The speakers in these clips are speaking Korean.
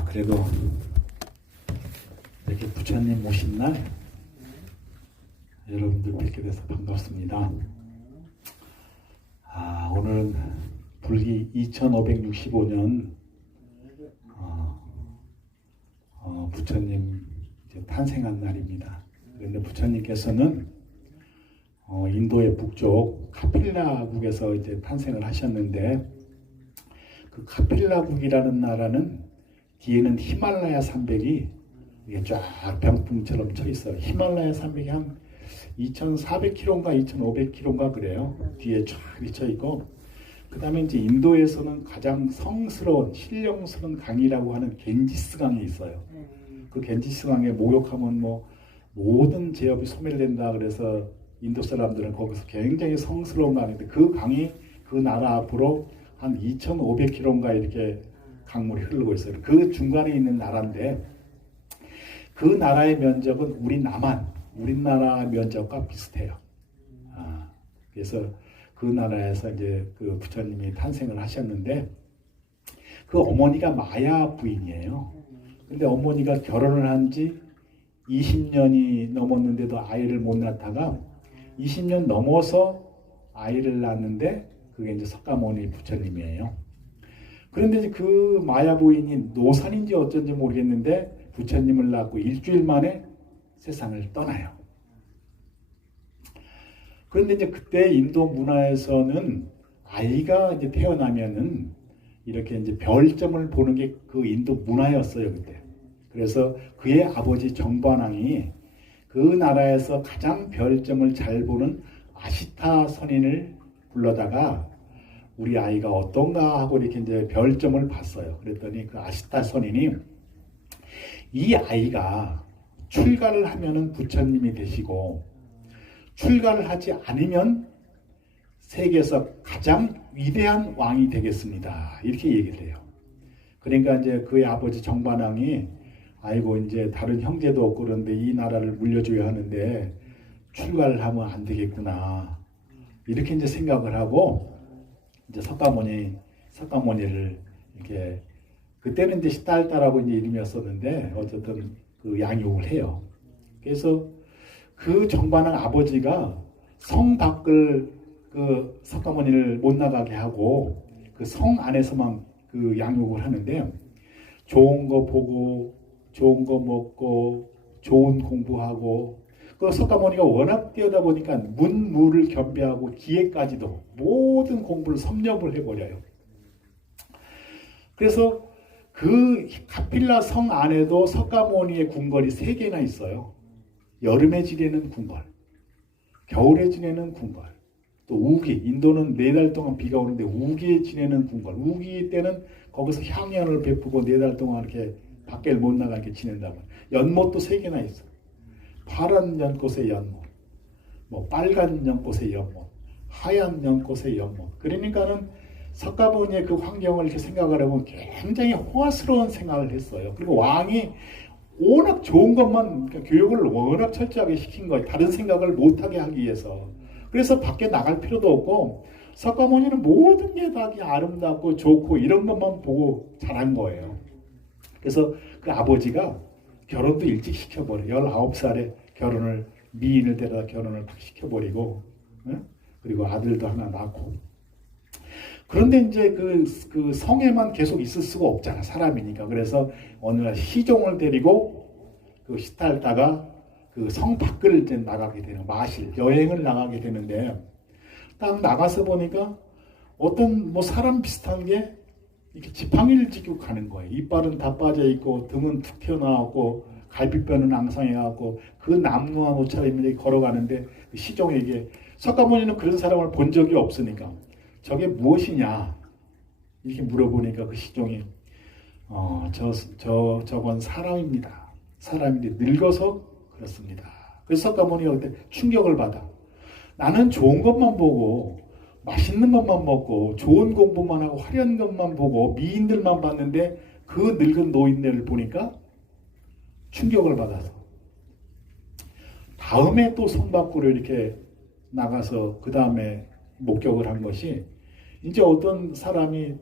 그래도 이렇게 부처님 모신 날 여러분들 뵙게 돼서 반갑습니다. 오늘은 불기 2565년 부처님 이제 탄생한 날입니다. 그런데 부처님께서는 인도의 북쪽 카필라국에서 이제 탄생을 하셨는데, 그 카필라국이라는 나라는 뒤에는 히말라야 산맥이 이게 쫙 병풍처럼 쳐 있어요. 히말라야 산맥이 한 2,400km인가 2,500km인가 그래요. 뒤에 쫙 쳐 있고, 그 다음에 이제 인도에서는 가장 성스러운 신령스러운 강이라고 하는 겐지스 강이 있어요. 그 겐지스 강에 목욕하면 뭐 모든 죄업이 소멸된다. 그래서 인도 사람들은 거기서 굉장히 성스러운 강인데, 그 강이 그 나라 앞으로 한 2,500km인가 이렇게 강물이 흐르고 있어요. 그 중간에 있는 나라인데, 그 나라의 면적은 우리나라 면적과 비슷해요. 그래서 그 나라에서 이제 그 부처님이 탄생을 하셨는데, 그 어머니가 마야 부인이에요. 근데 어머니가 결혼을 한 지 20년이 넘었는데도 아이를 못 낳다가 20년 넘어서 아이를 낳았는데, 그게 이제 석가모니 부처님이에요. 그런데 이제 그 마야 부인이 노산인지 어쩐지 모르겠는데 부처님을 낳고 일주일 만에 세상을 떠나요. 그런데 이제 그때 인도 문화에서는 아이가 이제 태어나면은 이렇게 이제 별점을 보는 게 그 인도 문화였어요, 그때. 그래서 그의 아버지 정반왕이 그 나라에서 가장 별점을 잘 보는 아시타 선인을 불러다가 우리 아이가 어떤가 하고 이렇게 이제 별점을 봤어요. 그랬더니 그 아시타 선인이 이 아이가 출가를 하면은 부처님이 되시고, 출가를 하지 않으면 세계에서 가장 위대한 왕이 되겠습니다, 이렇게 얘기를 해요. 그러니까 이제 그의 아버지 정반왕이 아이고 이제 다른 형제도 없고 그런데 이 나라를 물려줘야 하는데 출가를 하면 안 되겠구나, 이렇게 이제 생각을 하고 이제 석가모니를 이렇게, 그때는 이제 시달다라고 이제 이름이었었는데 어쨌든 그 양육을 해요. 그래서 그 정반왕 아버지가 성 밖을 그 석가모니를 못 나가게 하고 그 성 안에서만 그 양육을 하는데, 좋은 거 보고 좋은 거 먹고 좋은 공부하고, 그 석가모니가 워낙 뛰어다 보니까 문무를 겸비하고 기회까지도 모든 공부를 섭렵을 해버려요. 그래서 그 카필라 성 안에도 석가모니의 궁궐이 3개나 있어요. 여름에 지내는 궁궐, 겨울에 지내는 궁궐, 또 우기, 인도는 4달 동안 비가 오는데 우기에 지내는 궁궐, 우기 때는 거기서 향연을 베푸고 4달 동안 이렇게 밖에 못 나가게 지낸다고. 연못도 3개나 있어요. 파란 연꽃의 연못, 뭐 빨간 연꽃의 연못, 하얀 연꽃의 연못. 그러니까는 석가모니의 그 환경을 이렇게 생각을 해보면 굉장히 호화스러운 생각을 했어요. 그리고 왕이 워낙 좋은 것만, 그러니까 교육을 워낙 철저하게 시킨 거예요. 다른 생각을 못하게 하기 위해서. 그래서 밖에 나갈 필요도 없고, 석가모니는 모든 게 다 아름답고 좋고 이런 것만 보고 자란 거예요. 그래서 그 아버지가 결혼도 일찍 시켜버려요. 19살에 결혼을, 미인을 데려다 결혼을 딱 시켜버리고, 그리고 아들도 하나 낳고. 그런데 이제 그 성에만 계속 있을 수가 없잖아, 사람이니까. 그래서 어느 날 시종을 데리고 그 시달다가 그 성 밖을 이제 나가게 되는, 마실 여행을 나가게 되는데, 딱 나가서 보니까 어떤 뭐 사람 비슷한 게 이렇게 지팡이를 쥐고 가는 거예요. 이빨은 다 빠져 있고 등은 툭 튀어나왔고 갈비뼈는 앙상해갖고 그 남루한 옷차림을 걸어가는데, 시종에게, 석가모니는 그런 사람을 본 적이 없으니까 저게 무엇이냐 이렇게 물어보니까 그 시종이 저건 사람입니다. 사람인데 늙어서 그렇습니다. 그래서 석가모니가 그때 충격을 받아. 나는 좋은 것만 보고 맛있는 것만 먹고 좋은 공부만 하고 화려한 것만 보고 미인들만 봤는데 그 늙은 노인네를 보니까 충격을 받아서 다음에 또 성 밖으로 이렇게 나가서 그 다음에 목격을 한 것이, 이제 어떤 사람이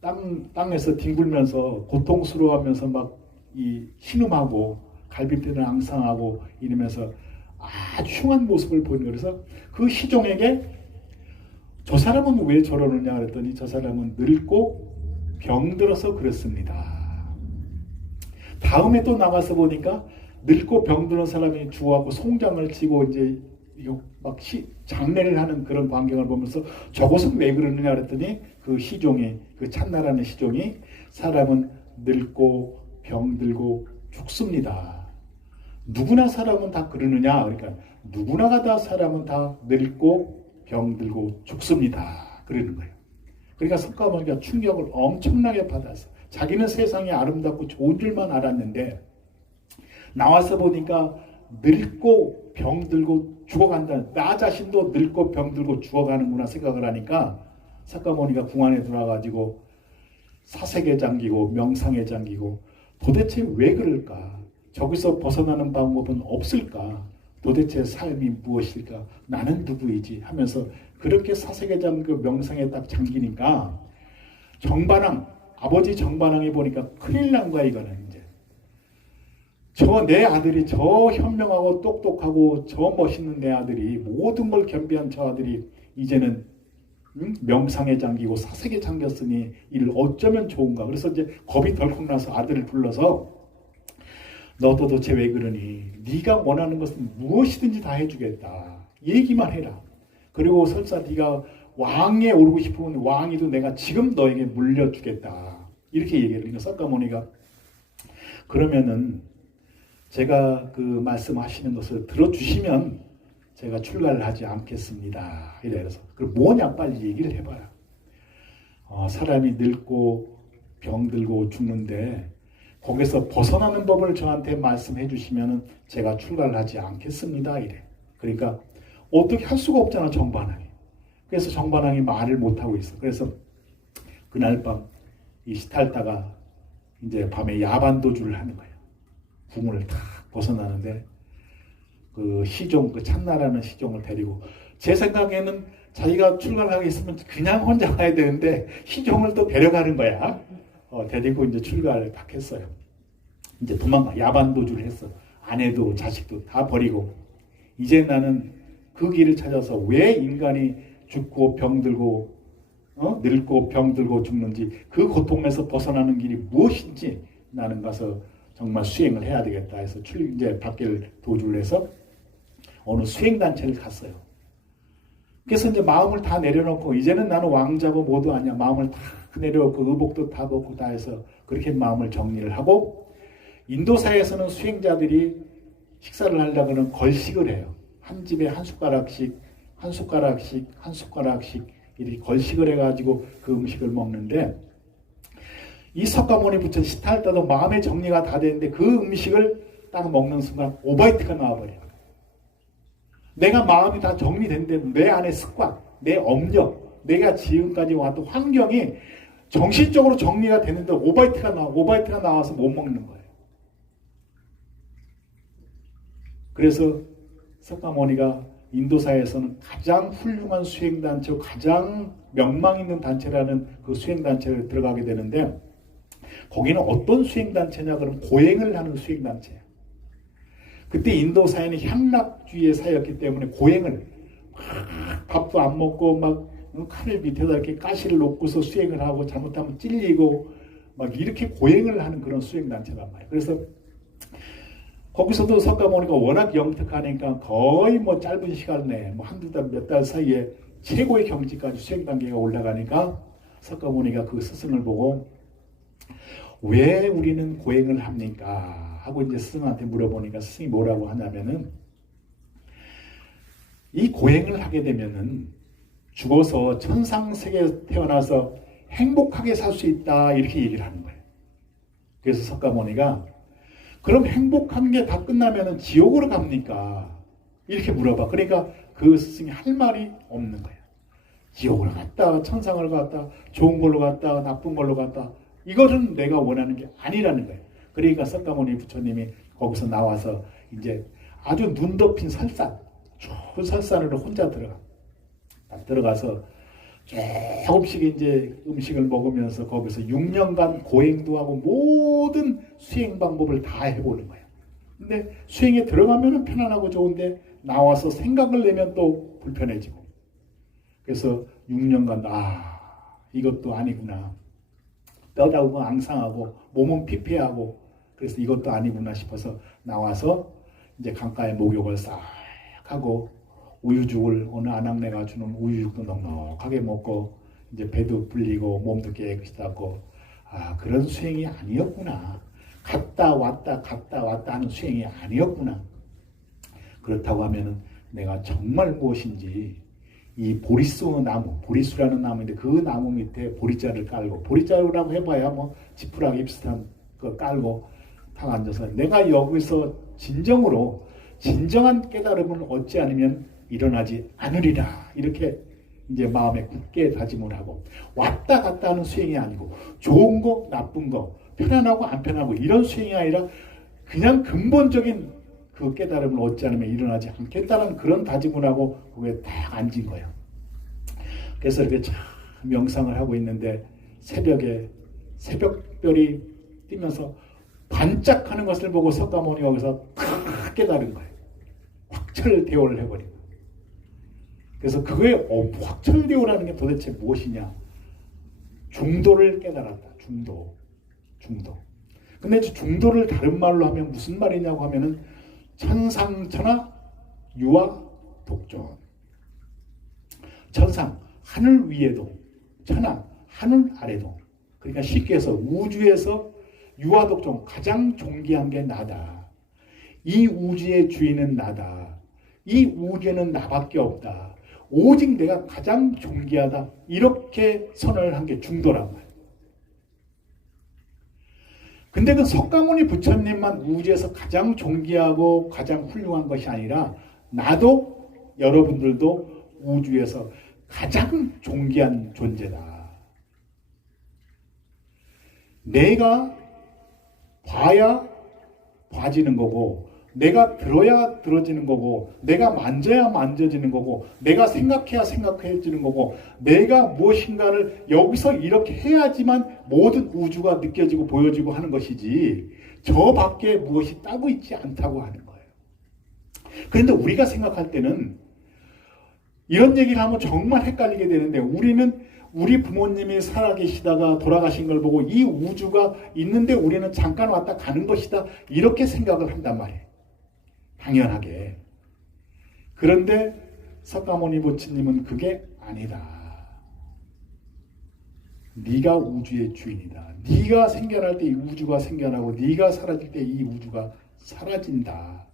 땅에서 뒹굴면서 고통스러워하면서 막 이 신음하고 갈비뼈는 앙상하고 이러면서 아주 흉한 모습을 보이는 거예요. 그래서 그 시종에게 저 사람은 왜 저러느냐 그랬더니 저 사람은 늙고 병들어서 그렇습니다. 다음에 또 나가서 보니까 늙고 병드는 사람이 주하고 송장을 치고 이제 막 장례를 하는 그런 광경을 보면서 저것은 왜 그러느냐 그랬더니 그 시종이, 그 찬나라는 시종이 사람은 늙고 병들고 죽습니다. 누구나 사람은 다 그러느냐? 그러니까 누구나가 다 사람은 다 늙고 병들고 죽습니다. 그러는 거예요. 그러니까 석가모니가 충격을 엄청나게 받았어. 자기는 세상이 아름답고 좋은 줄만 알았는데 나와서 보니까 늙고 병들고 죽어간다. 나 자신도 늙고 병들고 죽어가는구나 생각을 하니까 석가모니가 궁 안에 들어와가지고 사색에 잠기고 명상에 잠기고 도대체 왜 그럴까? 저기서 벗어나는 방법은 없을까? 도대체 삶이 무엇일까? 나는 누구이지? 하면서 그렇게 사색에 잠기고 명상에 딱 잠기니까 아버지 정반항이 보니까 큰일 난 거야 이거는 이제. 저 내 아들이 저 현명하고 똑똑하고 저 멋있는 내 아들이 모든 걸 겸비한 저 아들이 이제는 명상에 잠기고 사색에 잠겼으니 이를 어쩌면 좋은가. 그래서 이제 겁이 덜컥 나서 아들을 불러서 너 도대체 왜 그러니? 네가 원하는 것은 무엇이든지 다 해주겠다. 얘기만 해라. 그리고 설사 네가 왕에 오르고 싶으면 왕위도 내가 지금 너에게 물려주겠다. 이렇게 얘기를 해요. 석가모니가 그러면은 제가 그 말씀하시는 것을 들어주시면 제가 출가를 하지 않겠습니다. 이래서 그럼 뭐냐 빨리 얘기를 해봐라. 사람이 늙고 병들고 죽는데 거기서 벗어나는 법을 저한테 말씀해 주시면 제가 출가를 하지 않겠습니다. 이래. 그러니까 어떻게 할 수가 없잖아 정반항이. 그래서 정반항이 말을 못하고 있어. 그래서 그날 밤 이 시탈다가 이제 밤에 야반도주를 하는 거예요. 궁을 다 벗어나는데 그 시종, 그 찬나라는 시종을 데리고 제 생각에는 자기가 출가를 하겠으면 그냥 혼자 가야 되는데 시종을 또 데려가는 거야. 데리고 이제 출가를 딱 했어요. 이제 야반도주를 했어. 아내도 자식도 다 버리고 이제 나는 그 길을 찾아서 왜 인간이 죽고 병들고 늙고 병들고 죽는지 그 고통에서 벗어나는 길이 무엇인지 나는 가서 정말 수행을 해야 되겠다 해서 이제 밖을 도주를 해서 어느 수행단체를 갔어요. 그래서 이제 마음을 다 내려놓고 이제는 나는 왕자고 모두 아니야. 마음을 다 내려놓고 의복도 다 벗고 다 해서 그렇게 마음을 정리를 하고 인도사에서는 수행자들이 식사를 하려고는 걸식을 해요. 한 집에 한 숟가락씩 한 숟가락씩 한 숟가락씩 이렇게 걸식을 해가지고 그 음식을 먹는데 이 석가모니 부처 시탈다도 마음의 정리가 다 되는데 그 음식을 딱 먹는 순간 오바이트가 나와버려요. 내가 마음이 다 정리된데 내 안의 습관, 내 업력, 내가 지금까지 왔던 환경이 정신적으로 정리가 되는데 오바이트가 나와서 못 먹는 거예요. 그래서 석가모니가 인도사에서는 가장 훌륭한 수행단체고 가장 명망 있는 단체라는 그 수행단체를 들어가게 되는데 거기는 어떤 수행단체냐 그러면 고행을 하는 수행단체예요. 그때 인도사회는 향락주의의 사회였기 때문에 고행을 밥도 안 먹고 막 칼을 밑에다 이렇게 가시를 놓고서 수행을 하고 잘못하면 찔리고 막 이렇게 고행을 하는 그런 수행단체란 말이에요. 그래서 거기서도 석가모니가 워낙 영특하니까 거의 뭐 짧은 시간 내에 뭐 한두 달, 몇 달 사이에 최고의 경지까지 수행 단계가 올라가니까 석가모니가 그 스승을 보고 왜 우리는 고행을 합니까? 하고 이제 스승한테 물어보니까 스승이 뭐라고 하냐면은 이 고행을 하게 되면은 죽어서 천상세계에 태어나서 행복하게 살 수 있다 이렇게 얘기를 하는 거예요. 그래서 석가모니가 그럼 행복한 게 다 끝나면은 지옥으로 갑니까? 이렇게 물어봐. 그러니까 그 스승이 할 말이 없는 거예요. 지옥을 갔다, 천상을 갔다, 좋은 걸로 갔다, 나쁜 걸로 갔다. 이거는 내가 원하는 게 아니라는 거예요. 그러니까 석가모니 부처님이 거기서 나와서 이제 아주 눈 덮인 설산, 좋은 설산으로 혼자 들어가. 딱 들어가서 조금씩 이제 음식을 먹으면서 거기서 6년간 고행도 하고 모든 수행 방법을 다 해보는 거예요. 근데 수행에 들어가면 편안하고 좋은데 나와서 생각을 내면 또 불편해지고. 그래서 6년간 이것도 아니구나. 떠다오고 앙상하고 몸은 피폐하고 그래서 이것도 아니구나 싶어서 나와서 이제 강가에 목욕을 싹 하고 우유죽을 어느 아낙네가 주는 우유죽도 넉넉하게 먹고 이제 배도 불리고 몸도 깨끗이 닦고 그런 수행이 아니었구나. 갔다 왔다 하는 수행이 아니었구나. 그렇다고 하면은 내가 정말 무엇인지 이 보리수 나무, 보리수라는 나무인데 그 나무 밑에 보리자를 깔고 보리자루라고 해봐야 뭐 지푸라기 비슷한 거 깔고 탁 앉아서 내가 여기서 진정한 깨달음을 얻지 않으면 일어나지 않으리라 이렇게 이제 마음에 굳게 다짐을 하고 왔다 갔다 하는 수행이 아니고 좋은 거 나쁜 거 편안하고 안 편하고 이런 수행이 아니라 그냥 근본적인 그 깨달음을 얻지 않으면 일어나지 않겠다는 그런 다짐을 하고 거기에 딱 앉은 거예요. 그래서 이렇게 참 명상을 하고 있는데 새벽에 새벽별이 뜨면서 반짝하는 것을 보고 석가모니가 거기서 탁 깨달은 거예요. 확철대오를 해버린 거예요. 그래서 그거에 확철대오라는 게 도대체 무엇이냐? 중도를 깨달았다. 중도. 근데 중도를 다른 말로 하면 무슨 말이냐고 하면은 천상천하 유화 독존. 천상 하늘 위에도 천하 하늘 아래도 그러니까 쉽게 해서 우주에서 유화 독존 가장 존귀한 게 나다. 이 우주의 주인은 나다. 이 우주에는 나밖에 없다. 오직 내가 가장 존귀하다. 이렇게 선언을 한 게 중도란 말이에요. 근데 그 석가모니 부처님만 우주에서 가장 존귀하고 가장 훌륭한 것이 아니라 나도 여러분들도 우주에서 가장 존귀한 존재다. 내가 봐야 봐지는 거고 내가 들어야 들어지는 거고 내가 만져야 만져지는 거고 내가 생각해야 생각해지는 거고 내가 무엇인가를 여기서 이렇게 해야지만 모든 우주가 느껴지고 보여지고 하는 것이지 저 밖에 무엇이 따로 있지 않다고 하는 거예요. 그런데 우리가 생각할 때는 이런 얘기를 하면 정말 헷갈리게 되는데 우리는 우리 부모님이 살아계시다가 돌아가신 걸 보고 이 우주가 있는데 우리는 잠깐 왔다 가는 것이다 이렇게 생각을 한단 말이에요. 당연하게. 그런데 석가모니 부처님은 그게 아니다. 네가 우주의 주인이다. 네가 생겨날 때 이 우주가 생겨나고 네가 사라질 때 이 우주가 사라진다.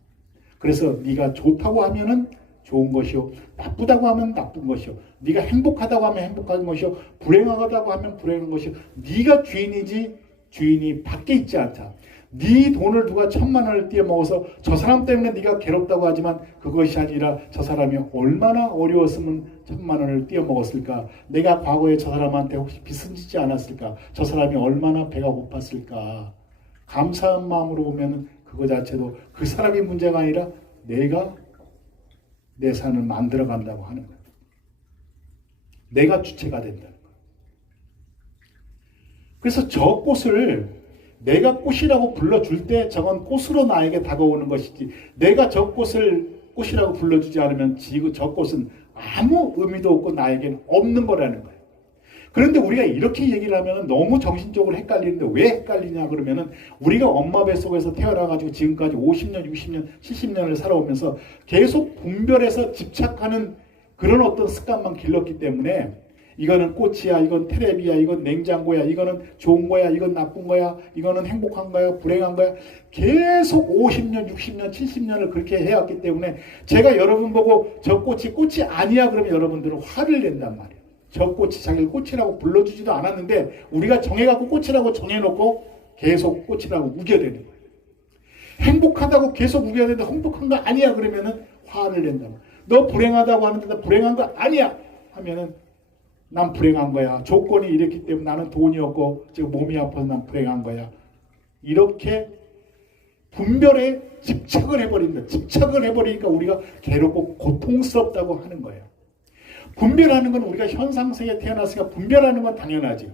그래서 네가 좋다고 하면은 좋은 것이요 나쁘다고 하면 나쁜 것이요 네가 행복하다고 하면 행복한 것이요 불행하다고 하면 불행한 것이요 네가 주인이지 주인이 밖에 있지 않다. 네 돈을 누가 1,000만 원을 떼어먹어서 저 사람 때문에 네가 괴롭다고 하지만 그것이 아니라 저 사람이 얼마나 어려웠으면 1,000만 원을 떼어먹었을까. 내가 과거에 저 사람한테 혹시 빚은 지지 않았을까. 저 사람이 얼마나 배가 고팠을까. 감사한 마음으로 보면 그거 자체도 그 사람이 문제가 아니라 내가 내 삶을 만들어간다고 하는 거예요. 내가 주체가 된다는 거예요. 그래서 저 꽃을 내가 꽃이라고 불러줄 때 저건 꽃으로 나에게 다가오는 것이지 내가 저 꽃을 꽃이라고 불러주지 않으면 저 꽃은 아무 의미도 없고 나에게는 없는 거라는 거예요. 그런데 우리가 이렇게 얘기를 하면 너무 정신적으로 헷갈리는데 왜 헷갈리냐 그러면은 우리가 엄마 뱃속에서 태어나가지고 지금까지 50년, 60년, 70년을 살아오면서 계속 분별해서 집착하는 그런 어떤 습관만 길렀기 때문에 이거는 꽃이야, 이건 테레비야, 이건 냉장고야, 이거는 좋은 거야, 이건 나쁜 거야, 이거는 행복한 거야, 불행한 거야. 계속 50년, 60년, 70년을 그렇게 해왔기 때문에 제가 여러분 보고 저 꽃이 아니야 그러면 여러분들은 화를 낸단 말이에요. 저 꽃이 자기를 꽃이라고 불러주지도 않았는데 우리가 정해갖고 꽃이라고 정해놓고 계속 꽃이라고 우겨대는 거예요. 행복하다고 계속 우겨대는데 행복한 거 아니야 그러면은 화를 낸단 말이에요. 너 불행하다고 하는데 나 불행한 거 아니야 하면은 난 불행한 거야. 조건이 이랬기 때문에 나는 돈이 없고 지금 몸이 아파서 난 불행한 거야. 이렇게 분별에 집착을 해버린다. 집착을 해버리니까 우리가 괴롭고 고통스럽다고 하는 거예요. 분별하는 건 우리가 현상세계에 태어났으니까 분별하는 건 당연하지.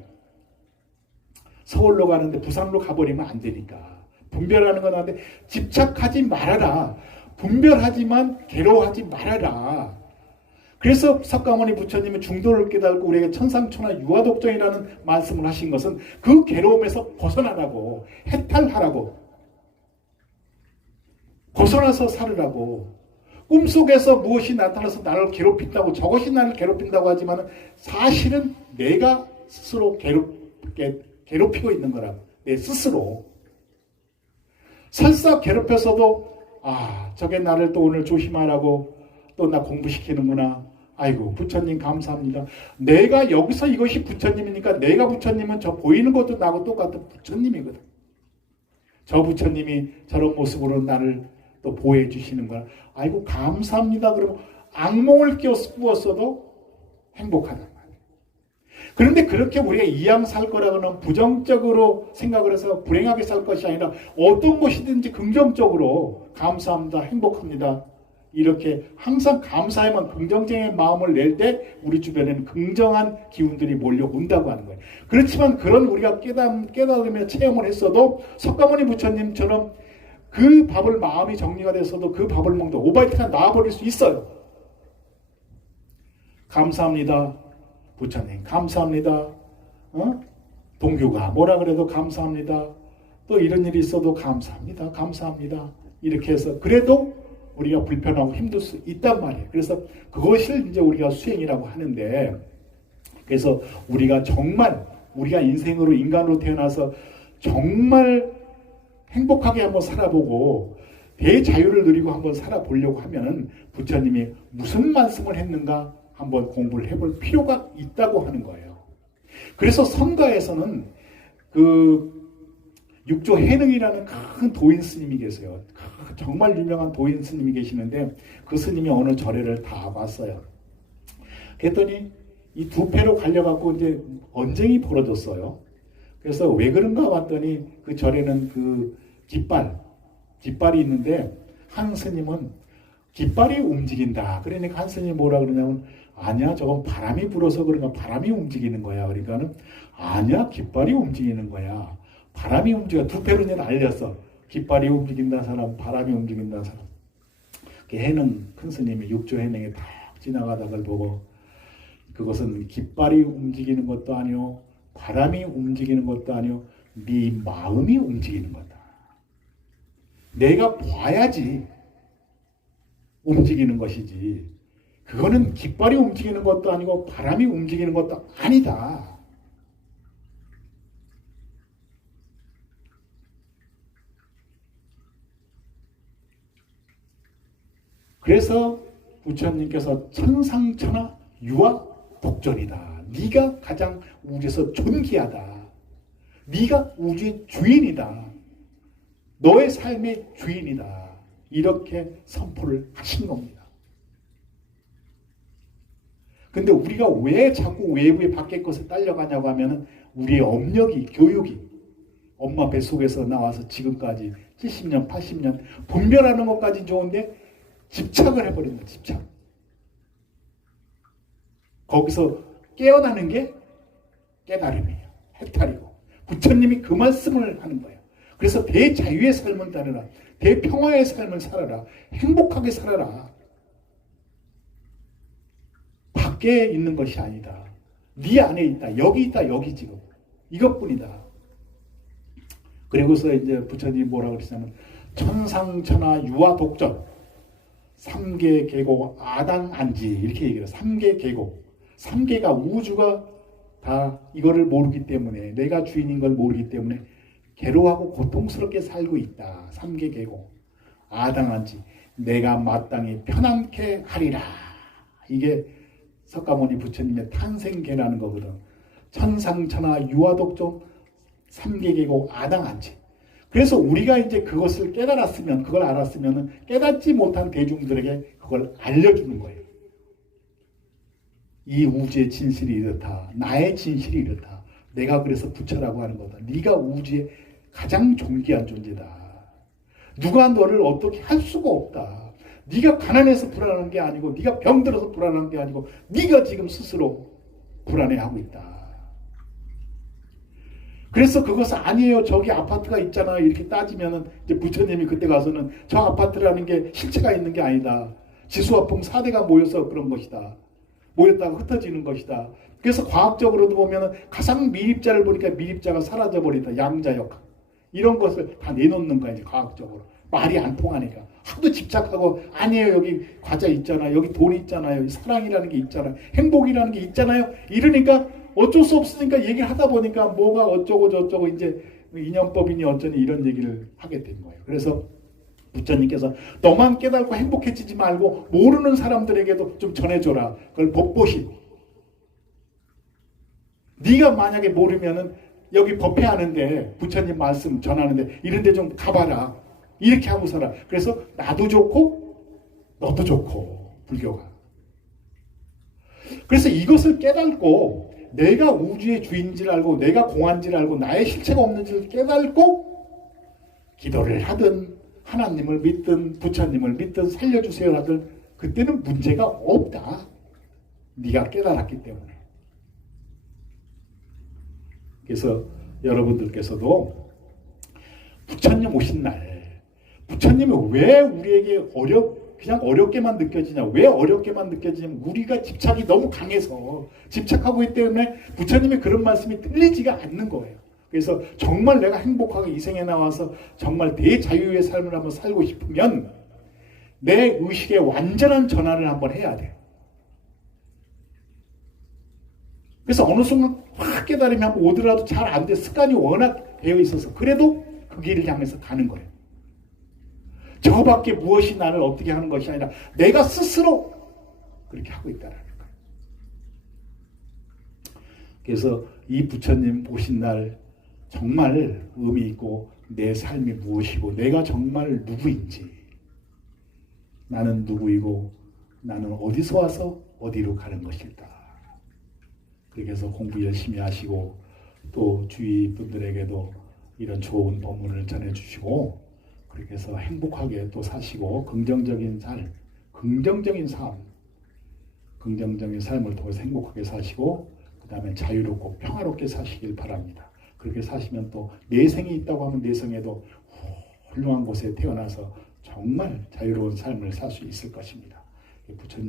서울로 가는데 부산으로 가버리면 안 되니까. 분별하는 건 하는데 집착하지 말아라. 분별하지만 괴로워하지 말아라. 그래서 석가모니 부처님은 중도를 깨달고 우리에게 천상천하 유아독존이라는 말씀을 하신 것은 그 괴로움에서 벗어나라고, 해탈하라고, 벗어나서 살으라고. 꿈속에서 무엇이 나타나서 나를 괴롭힌다고, 저것이 나를 괴롭힌다고 하지만 사실은 내가 스스로 괴롭히고 있는 거라고. 내 스스로. 설사 괴롭혀서도 저게 나를 또 오늘 조심하라고 또 나 공부시키는구나. 아이고 부처님 감사합니다. 내가 여기서 이것이 부처님이니까 내가 부처님은 저 보이는 것도 나하고 똑같은 부처님이거든. 저 부처님이 저런 모습으로 나를 또 보호해 주시는 거야. 아이고 감사합니다. 그러면 악몽을 꾸었어도 행복하단 말이에요. 그런데 그렇게 우리가 이왕 살 거라고는 부정적으로 생각을 해서 불행하게 살 것이 아니라 어떤 것이든지 긍정적으로 감사합니다. 행복합니다. 이렇게 항상 감사에만 긍정적인 마음을 낼 때 우리 주변에는 긍정한 기운들이 몰려온다고 하는 거예요. 그렇지만 그런 우리가 깨달으며 체험을 했어도 석가모니 부처님처럼 그 밥을 마음이 정리가 됐어도 그 밥을 먹는다. 오바이트가 나와버릴 수 있어요. 감사합니다. 부처님 감사합니다. 동교가 뭐라 그래도 감사합니다. 또 이런 일이 있어도 감사합니다. 감사합니다. 이렇게 해서 그래도 우리가 불편하고 힘들 수 있단 말이에요. 그래서 그것을 이제 우리가 수행이라고 하는데, 그래서 우리가 정말 우리가 인생으로 인간으로 태어나서 정말 행복하게 한번 살아보고 대자유를 누리고 한번 살아보려고 하면 부처님이 무슨 말씀을 했는가 한번 공부를 해볼 필요가 있다고 하는 거예요. 그래서 성가에서는 그 육조 해능이라는 큰 도인 스님이 계세요. 정말 유명한 도인 스님이 계시는데 그 스님이 어느 절에를 다 왔어요. 그랬더니 이 두 패로 갈려갖고 이제 언쟁이 벌어졌어요. 그래서 왜 그런가 봤더니 그 절에는 그 깃발이 있는데 한 스님은 깃발이 움직인다. 그러니까 한 스님이 뭐라 그러냐면 아니야 저건 바람이 불어서 그런가 바람이 움직이는 거야. 그러니까는 아니야 깃발이 움직이는 거야. 바람이 움직여. 두 패로 이제 알렸어. 깃발이 움직인다는 사람, 바람이 움직인다는 사람. 해능 큰 스님이 육조 해능에 딱 지나가다 그걸 보고 그것은 깃발이 움직이는 것도 아니오, 바람이 움직이는 것도 아니오, 네 마음이 움직이는 거다. 내가 봐야지 움직이는 것이지. 그거는 깃발이 움직이는 것도 아니고 바람이 움직이는 것도 아니다. 그래서 부처님께서 천상천하 유아독존이다. 네가 가장 우주에서 존귀하다. 네가 우주의 주인이다. 너의 삶의 주인이다. 이렇게 선포를 하신 겁니다. 근데 우리가 왜 자꾸 외부의 밖의 것에 딸려가냐고 하면은 우리의 업력이, 교육이 엄마 뱃속에서 나와서 지금까지 70년, 80년 분별하는 것까지 좋은데 집착을 해버린다. 집착. 거기서 깨어나는 게 깨달음이에요. 해탈이고. 부처님이 그 말씀을 하는 거예요. 그래서 대자유의 삶을 따르라. 대평화의 삶을 살아라. 행복하게 살아라. 밖에 있는 것이 아니다. 네 안에 있다. 여기 있다. 여기 지금. 이것뿐이다. 그리고서 이제 부처님이 뭐라고 그러시냐면 천상천하 유아독존 3계 계곡 아당안지 이렇게 얘기해요. 3계 계곡. 3계가 우주가 다 이거를 모르기 때문에 내가 주인인 걸 모르기 때문에 괴로워하고 고통스럽게 살고 있다. 3계 계곡 아당안지 내가 마땅히 편안케 하리라. 이게 석가모니 부처님의 탄생계라는 거거든. 천상천하 유아독존 3계 계곡 아당안지. 그래서 우리가 이제 그것을 깨달았으면, 그걸 알았으면 깨닫지 못한 대중들에게 그걸 알려주는 거예요. 이 우주의 진실이 이렇다. 나의 진실이 이렇다. 내가 그래서 부처라고 하는 거다. 네가 우주의 가장 존귀한 존재다. 누가 너를 어떻게 할 수가 없다. 네가 가난해서 불안한 게 아니고 네가 병들어서 불안한 게 아니고 네가 지금 스스로 불안해하고 있다. 그래서 그것은 아니에요. 저기 아파트가 있잖아. 이렇게 따지면은 이제 부처님이 그때 가서는 저 아파트라는 게 실체가 있는 게 아니다. 지수화풍 4대가 모여서 그런 것이다. 모였다가 흩어지는 것이다. 그래서 과학적으로도 보면은 가장 미립자를 보니까 미립자가 사라져버린다. 양자역. 이런 것을 다 내놓는 거야, 이제 과학적으로. 말이 안 통하니까. 하도 집착하고, 아니에요. 여기 과자 있잖아요. 여기 돈 있잖아요. 사랑이라는 게 있잖아요. 행복이라는 게 있잖아요. 이러니까 어쩔 수 없으니까 얘기를 하다 보니까 뭐가 어쩌고 저쩌고 이제 인연법이니 어쩌니 이런 얘기를 하게 된 거예요. 그래서 부처님께서 너만 깨닫고 행복해지지 말고 모르는 사람들에게도 좀 전해줘라. 그걸 법보시. 네가 만약에 모르면은 여기 법회하는데 부처님 말씀 전하는데 이런 데 좀 가봐라. 이렇게 하고서라. 그래서 나도 좋고 너도 좋고 불교가. 그래서 이것을 깨닫고 내가 우주의 주인지를 알고 내가 공한지를 알고 나의 실체가 없는지를 깨닫고 기도를 하든 하나님을 믿든 부처님을 믿든 살려주세요 하든 그때는 문제가 없다. 네가 깨달았기 때문에. 그래서 여러분들께서도 부처님 오신 날 부처님이 왜 우리에게 그냥 어렵게만 느껴지냐? 왜 어렵게만 느껴지냐면 우리가 집착이 너무 강해서 집착하고 있기 때문에 부처님의 그런 말씀이 들리지가 않는 거예요. 그래서 정말 내가 행복하게 이 생에 나와서 정말 대자유의 삶을 한번 살고 싶으면 내 의식의 완전한 전환을 한번 해야 돼요. 그래서 어느 순간 확 깨달음이 한번 오더라도 잘 안 돼. 습관이 워낙 되어 있어서 그래도 그 길을 향해서 가는 거예요. 저밖에 무엇이 나를 어떻게 하는 것이 아니라 내가 스스로 그렇게 하고 있다는 거예요. 그래서 이 부처님 오신 날 정말 의미 있고 내 삶이 무엇이고 내가 정말 누구인지 나는 누구이고 나는 어디서 와서 어디로 가는 것일까. 그래서 공부 열심히 하시고 또 주위 분들에게도 이런 좋은 법문을 전해주시고 그렇게 해서 행복하게 또 사시고 긍정적인 삶을 통해서 행복하게 사시고 그 다음에 자유롭고 평화롭게 사시길 바랍니다. 그렇게 사시면 또 내생이 있다고 하면 내생에도 훌륭한 곳에 태어나서 정말 자유로운 삶을 살 수 있을 것입니다. 부처님